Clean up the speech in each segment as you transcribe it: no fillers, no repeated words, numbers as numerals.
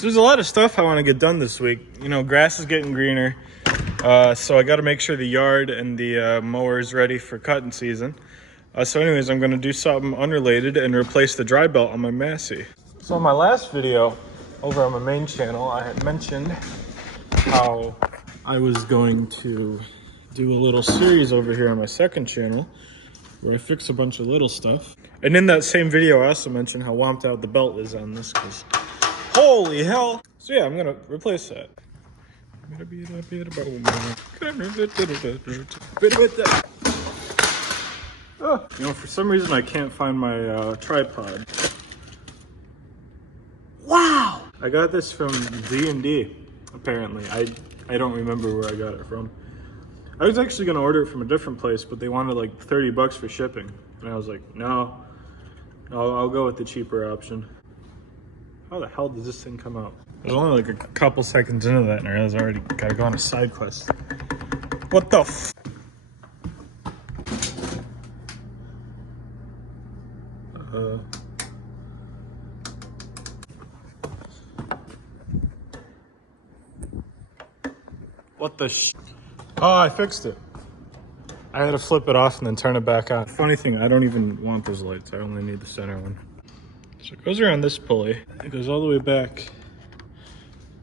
So there's a lot of stuff I want to get done this week. You know, grass is getting greener. So I got to make sure the yard and the mower is ready for cutting season. So anyways, I'm going to do something unrelated and replace the dry belt on my Massey. So in my last video over on my main channel, I had mentioned how I was going to do a little series over here on my second channel where I fix a bunch of little stuff. And in that same video, I also mentioned how womped out the belt is on this, because holy hell. So yeah, I'm going to replace that. Oh, you know, for some reason I can't find my tripod. Wow! I got this from D&D, apparently. I don't remember where I got it from. I was actually going to order it from a different place, but they wanted like 30 bucks for shipping. And I was like, no, I'll go with the cheaper option. How the hell does this thing come out? I was only like a couple seconds into that and I realized I already gotta go on a side quest. What the f? What the sh? Oh, I fixed it. I had to flip it off and then turn it back on. Funny thing, I don't even want those lights. I only need the center one. So it goes around this pulley. It goes all the way back.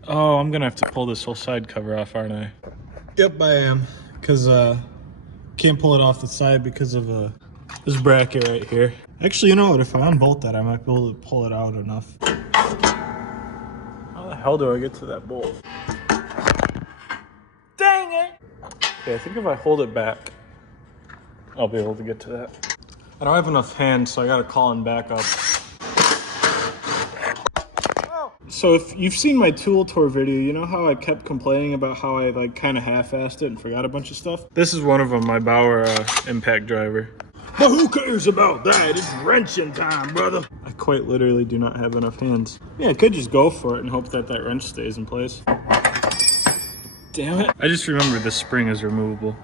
Oh, I'm gonna have to pull this whole side cover off, aren't I? Yep, I am. Because can't pull it off the side because of this bracket right here. Actually, you know what? If I unbolt that, I might be able to pull it out enough. How the hell do I get to that bolt? Dang it! Okay, I think if I hold it back, I'll be able to get to that. I don't have enough hands, so I gotta call him back up. So if you've seen my tool tour video, you know how I kept complaining about how I like kind of half-assed it and forgot a bunch of stuff? This is one of them, my Bauer impact driver. But who cares about that? It's wrenching time, brother. I quite literally do not have enough hands. Yeah, I could just go for it and hope that that wrench stays in place. Damn it. I just remembered the spring is removable.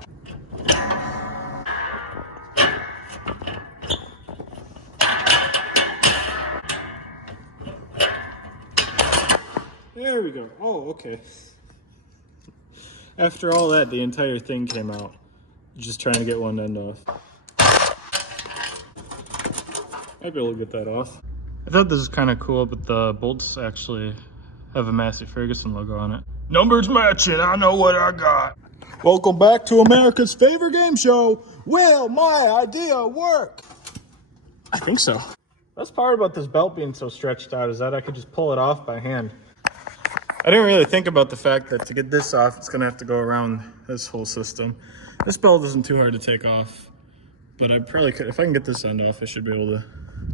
There we go. Oh, okay. After all that, the entire thing came out. Just trying to get one end off. Might be able to get that off. I thought this was kind of cool, but the bolts actually have a Massey-Ferguson logo on it. Numbers matching, I know what I got. Welcome back to America's favorite game show. Will my idea work? I think so. Best part about this belt being so stretched out is that I could just pull it off by hand. I didn't really think about the fact that to get this off, it's gonna have to go around this whole system. This belt isn't too hard to take off, but I probably could, if I can get this end off, I should be able to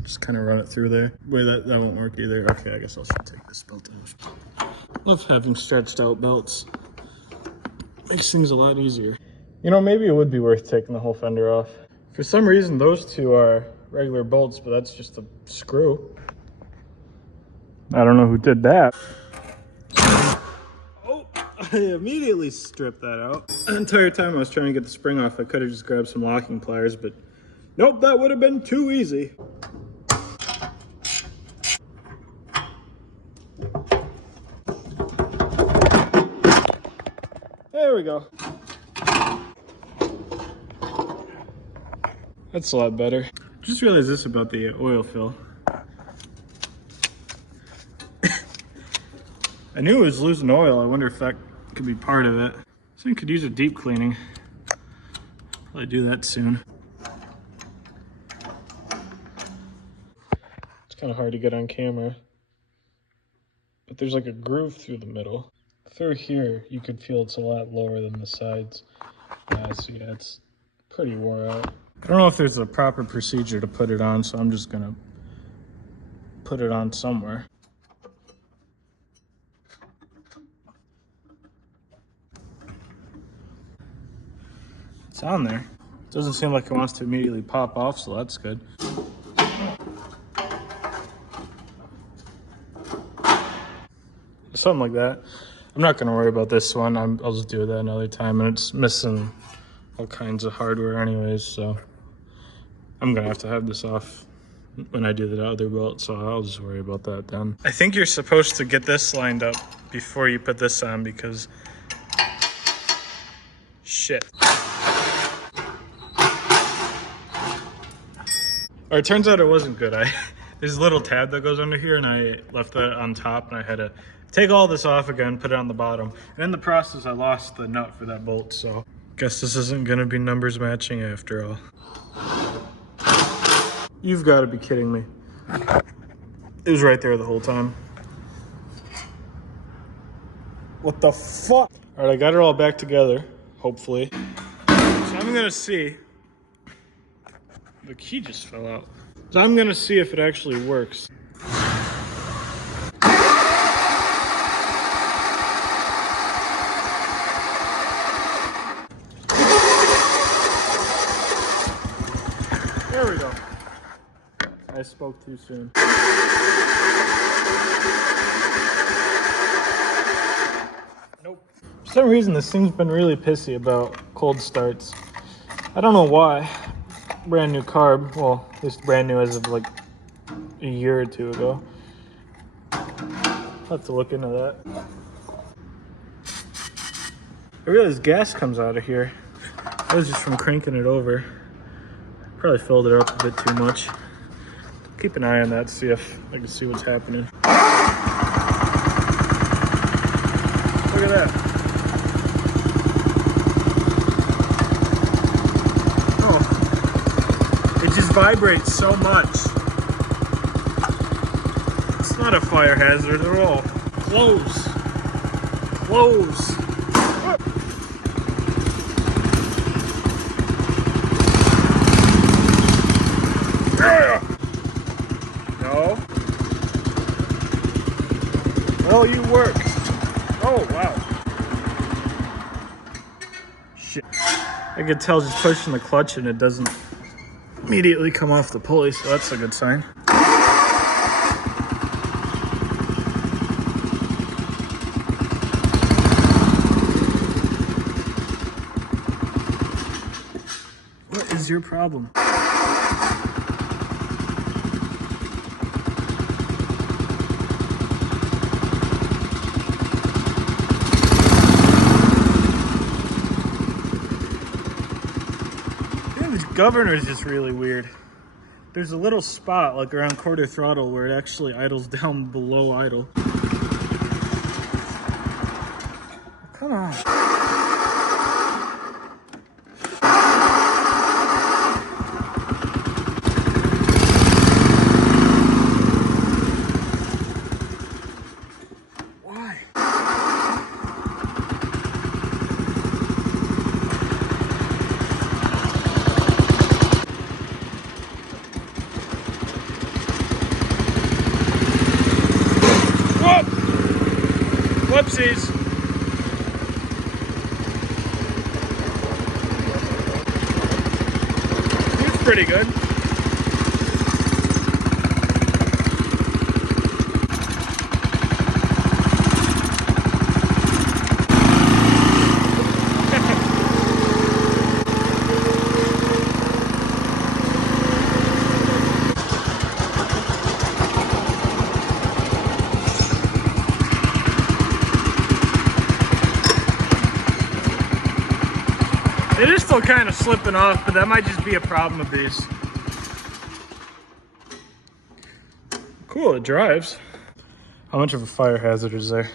just kind of run it through there. Wait, that won't work either. Okay, I guess I'll just take this belt off. Love having stretched out belts. Makes things a lot easier. You know, maybe it would be worth taking the whole fender off. For some reason, those two are regular bolts, but that's just a screw. I don't know who did that. I immediately stripped that out. The entire time I was trying to get the spring off, I could have just grabbed some locking pliers, but nope, that would have been too easy. There we go. That's a lot better. Just realized this about the oil fill. I knew it was losing oil. I wonder if that could be part of it. This thing could use a deep cleaning. I'll do that soon. It's kind of hard to get on camera, but there's like a groove through the middle. Through here, you could feel it's a lot lower than the sides. So yeah, it's pretty wore out. I don't know if there's a proper procedure to put it on, so I'm just gonna put it on somewhere. It's on there. It doesn't seem like it wants to immediately pop off, so that's good. Something like that. I'm not gonna worry about this one. I'll just do that another time, and it's missing all kinds of hardware anyways, so I'm gonna have to have this off when I do the other bolt, so I'll just worry about that then. I think you're supposed to get this lined up before you put this on because shit. Or it turns out it wasn't good. There's a little tab that goes under here and I left that on top and I had to take all this off again, put it on the bottom. And in the process, I lost the nut for that bolt, so guess this isn't gonna be numbers matching after all. You've gotta be kidding me. It was right there the whole time. What the fuck? All right, I got it all back together, hopefully. So I'm gonna see. The key just fell out. So I'm gonna see if it actually works. There we go. I spoke too soon. Nope. For some reason, this thing's been really pissy about cold starts. I don't know why. Brand new carb. Well, at least brand new as of like a year or two ago. I'll have to look into that. I realize gas comes out of here. That was just from cranking it over. Probably filled it up a bit too much. Keep an eye on that, see if I can see what's happening. Look at that. Oh, it just vibrates so much. It's not a fire hazard at all. Close. Close. Yeah. No. Oh, you work. Oh, wow. Shit. I could tell just pushing the clutch and it doesn't immediately come off the pulley, so that's a good sign. What is your problem? Governor is just really weird. There's a little spot like around quarter throttle where it actually idles down below idle. Come on. Why? Whoopsies. It's pretty good. It is still kind of slipping off, but that might just be a problem of these. Cool, it drives. How much of a fire hazard is there?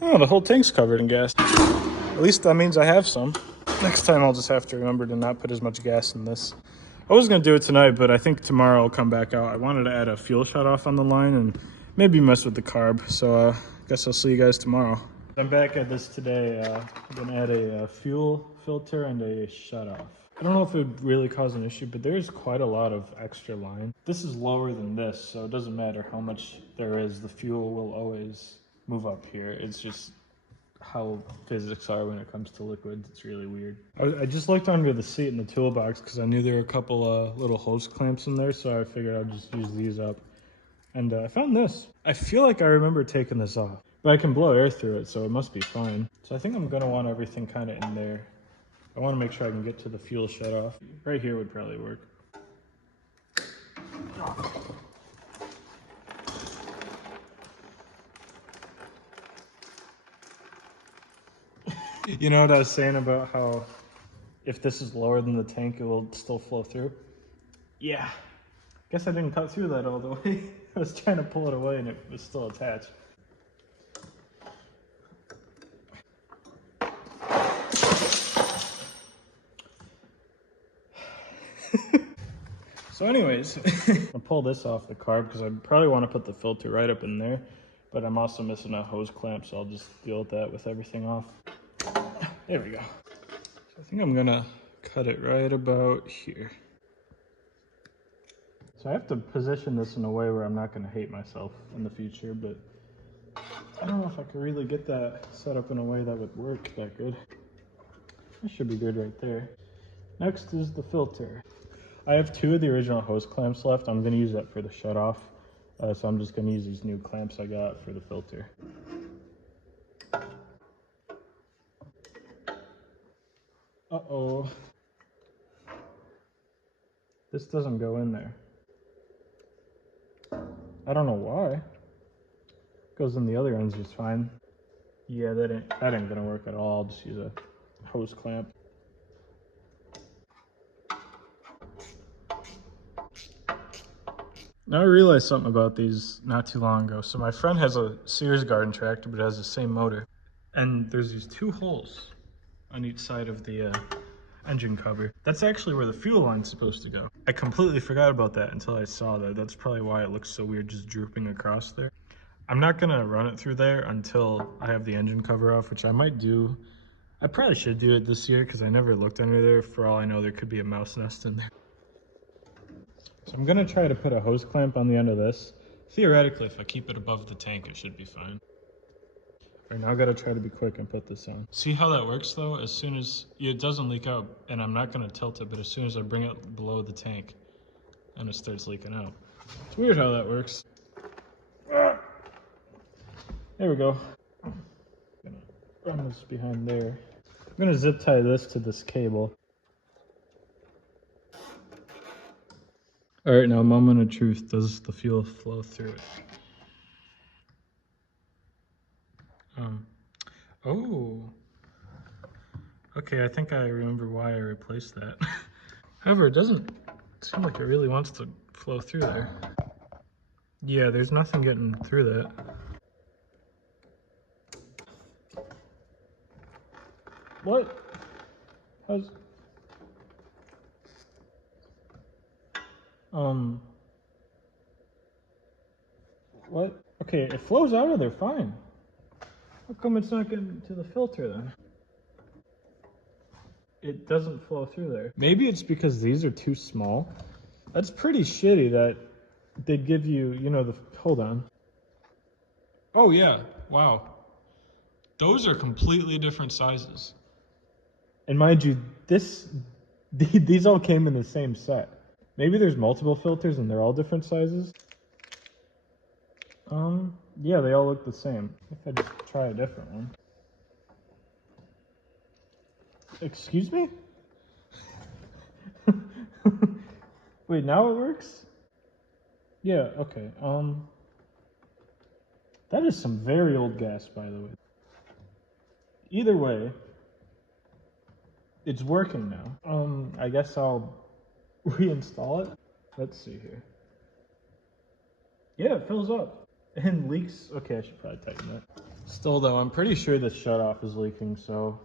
Oh, the whole tank's covered in gas. At least that means I have some. Next time I'll just have to remember to not put as much gas in this. I was gonna do it tonight, but I think tomorrow I'll come back out. I wanted to add a fuel shut off on the line and maybe mess with the carb. So I guess I'll see you guys tomorrow. I'm back at this today. I'm gonna add a fuel filter and a shut off. I don't know if it would really cause an issue, but there's quite a lot of extra line. This is lower than this, so it doesn't matter how much there is. The fuel will always move up here. It's just how physics are when it comes to liquids. It's really weird. I just looked under the seat in the toolbox because I knew there were a couple little hose clamps in there, so I figured I'd just use these up. And I found this. I feel like I remember taking this off, but I can blow air through it, so it must be fine. So I think I'm gonna want everything kind of in there. I want to make sure I can get to the fuel shut off. Right here would probably work. You know what I was saying about how if this is lower than the tank, it will still flow through? Yeah. Guess I didn't cut through that all the way. I was trying to pull it away and it was still attached. So anyways, I'll pull this off the carb because I probably want to put the filter right up in there, but I'm also missing a hose clamp, so I'll just deal with that with everything off. There we go. So I think I'm gonna cut it right about here. So I have to position this in a way where I'm not gonna hate myself in the future, but I don't know if I could really get that set up in a way that would work that good. That should be good right there. Next is the filter. I have 2 of the original hose clamps left. I'm gonna use that for the shut off. So I'm just gonna use these new clamps I got for the filter. Uh-oh. This doesn't go in there. I don't know why. Goes in the other ends just fine. Yeah, that ain't gonna work at all. I'll just use a hose clamp. Now I realized something about these not too long ago. So my friend has a Sears garden tractor, but it has the same motor. And there's these 2 holes on each side of the engine cover. That's actually where the fuel line's supposed to go. I completely forgot about that until I saw that. That's probably why it looks so weird just drooping across there. I'm not gonna run it through there until I have the engine cover off, which I might do. I probably should do it this year because I never looked under there. For all I know, there could be a mouse nest in there. So I'm gonna try to put a hose clamp on the end of this. Theoretically, if I keep it above the tank, it should be fine. All right, now I gotta try to be quick and put this on. See how that works though? As soon as, it doesn't leak out, and I'm not gonna tilt it, but as soon as I bring it below the tank, and it starts leaking out. It's weird how that works. There we go. I'm gonna run this behind there. I'm gonna zip tie this to this cable. All right, now moment of truth. Does the fuel flow through it? Oh. Okay, I think I remember why I replaced that. However, it doesn't seem like it really wants to flow through there. Yeah, there's nothing getting through that. What? How's... What? Okay, it flows out of there fine. How come it's not getting to the filter then? It doesn't flow through there. Maybe it's because these are too small. That's pretty shitty that they give you, you know, the... Hold on. Oh yeah, wow. Those are completely different sizes. And mind you, these all came in the same set. Maybe there's multiple filters and they're all different sizes. Yeah, they all look the same. If I just try a different one. Excuse me? Wait, now it works? Yeah, okay. That is some very old gas, by the way. Either way, it's working now. I guess I'll reinstall it. Let's see here. Yeah, it fills up. And leaks. Okay, I should probably tighten that. Still though, I'm pretty sure the shutoff is leaking, so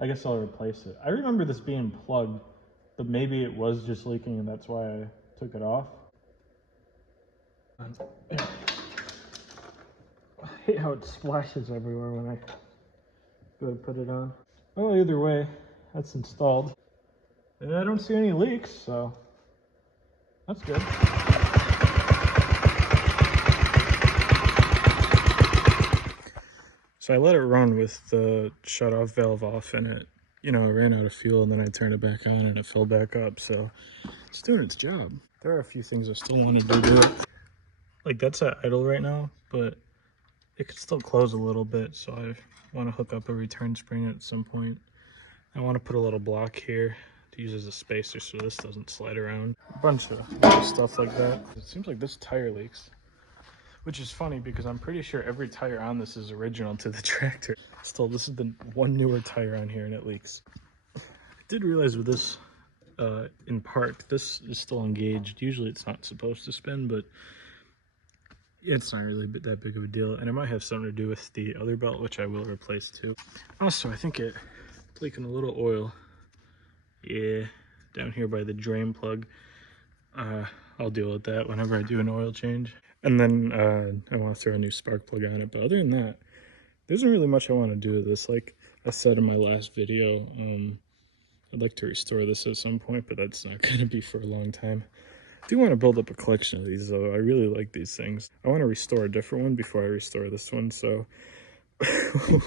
I guess I'll replace it. I remember this being plugged, but maybe it was just leaking and that's why I took it off. I hate how it splashes everywhere when I go to put it on. Well, either way, that's installed. And I don't see any leaks, so that's good. So I let it run with the shut-off valve off, and it, you know, it ran out of fuel, and then I turned it back on, and it filled back up, so it's doing its job. There are a few things I still wanted to do. Like, that's at idle right now, but it could still close a little bit, so I want to hook up a return spring at some point. I want to put a little block here to use as a spacer so this doesn't slide around. A bunch of stuff like that. It seems like this tire leaks. Which is funny because I'm pretty sure every tire on this is original to the tractor. Still, this is the one newer tire on here and it leaks. I did realize with this in park, this is still engaged. Usually it's not supposed to spin, but it's not really that big of a deal. And it might have something to do with the other belt, which I will replace too. Also, I think it's leaking a little oil. Yeah, down here by the drain plug. I'll deal with that whenever I do an oil change. And then I want to throw a new spark plug on it. But other than that, there isn't really much I want to do with this. Like I said in my last video, I'd like to restore this at some point, but that's not going to be for a long time. I do want to build up a collection of these, though. I really like these things. I want to restore a different one before I restore this one, so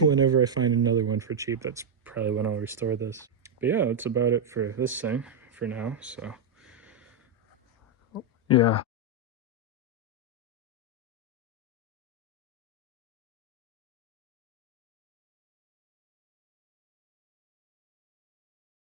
whenever I find another one for cheap, that's probably when I'll restore this. But yeah, that's about it for this thing for now, so yeah.